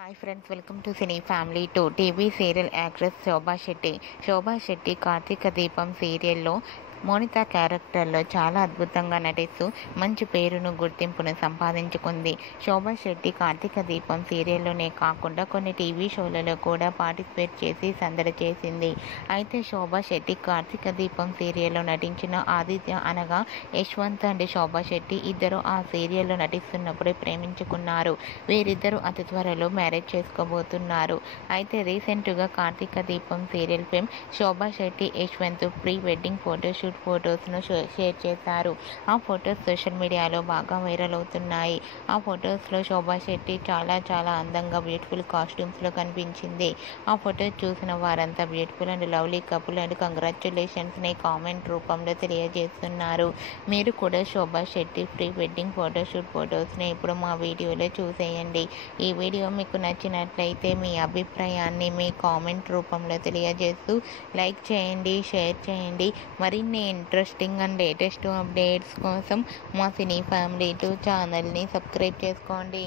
Hi friends, welcome to cine family two. TV serial actress Shobha Shetty Karthika Deepam సీరియల్లో మోనిత క్యారెక్టర్లో చాలా అద్భుతంగా నటిస్తూ మంచి పేరును గుర్తింపును సంపాదించుకుంది. శోభా శెట్టి కార్తీక దీపం సీరియల్లోనే కాకుండా కొన్ని టీవీ షోలలో కూడా పార్టిసిపేట్ చేసి సందడి చేసింది. అయితే శోభా శెట్టి కార్తీక దీపం సీరియల్లో నటించిన ఆదిత్య అనగా యశ్వంత్ అండ్ శోభా శెట్టి ఇద్దరు ఆ సీరియల్లో నటిస్తున్నప్పుడే ప్రేమించుకున్నారు. వీరిద్దరూ అతి త్వరలో మ్యారేజ్ చేసుకోబోతున్నారు. అయితే రీసెంట్గా Karthika Deepam serial fame Shobha Shetty Yashwanth pre wedding ఫొటోస్ను షేర్ చేశారు. ఆ ఫొటోస్ సోషల్ మీడియాలో బాగా వైరల్ అవుతున్నాయి. ఆ ఫొటోస్లో శోభా శెట్టి చాలా అందంగా బ్యూటిఫుల్ కాస్ట్యూమ్స్లో కనిపించింది. ఆ ఫొటోస్ చూసిన వారంతా beautiful and lovely couple and కంగ్రాచ్యులేషన్స్ని కామెంట్ రూపంలో తెలియజేస్తున్నారు. మీరు కూడా శోభా శెట్టి ప్రీ వెడ్డింగ్ ఫొటోస్ని ఇప్పుడు మా వీడియోలో చూసేయండి. ఈ వీడియో మీకు నచ్చినట్లయితే మీ అభిప్రాయాన్ని మీ కామెంట్ రూపంలో తెలియజేస్తూ లైక్ చేయండి, షేర్ చేయండి. మరిన్ని ఇంట్రెస్టింగ్ అండ్ లేటెస్ట్ అప్డేట్స్ కోసం మా సినీ ఫ్యామిలీ 2 ఛానల్ని సబ్స్క్రైబ్ చేసుకోండి.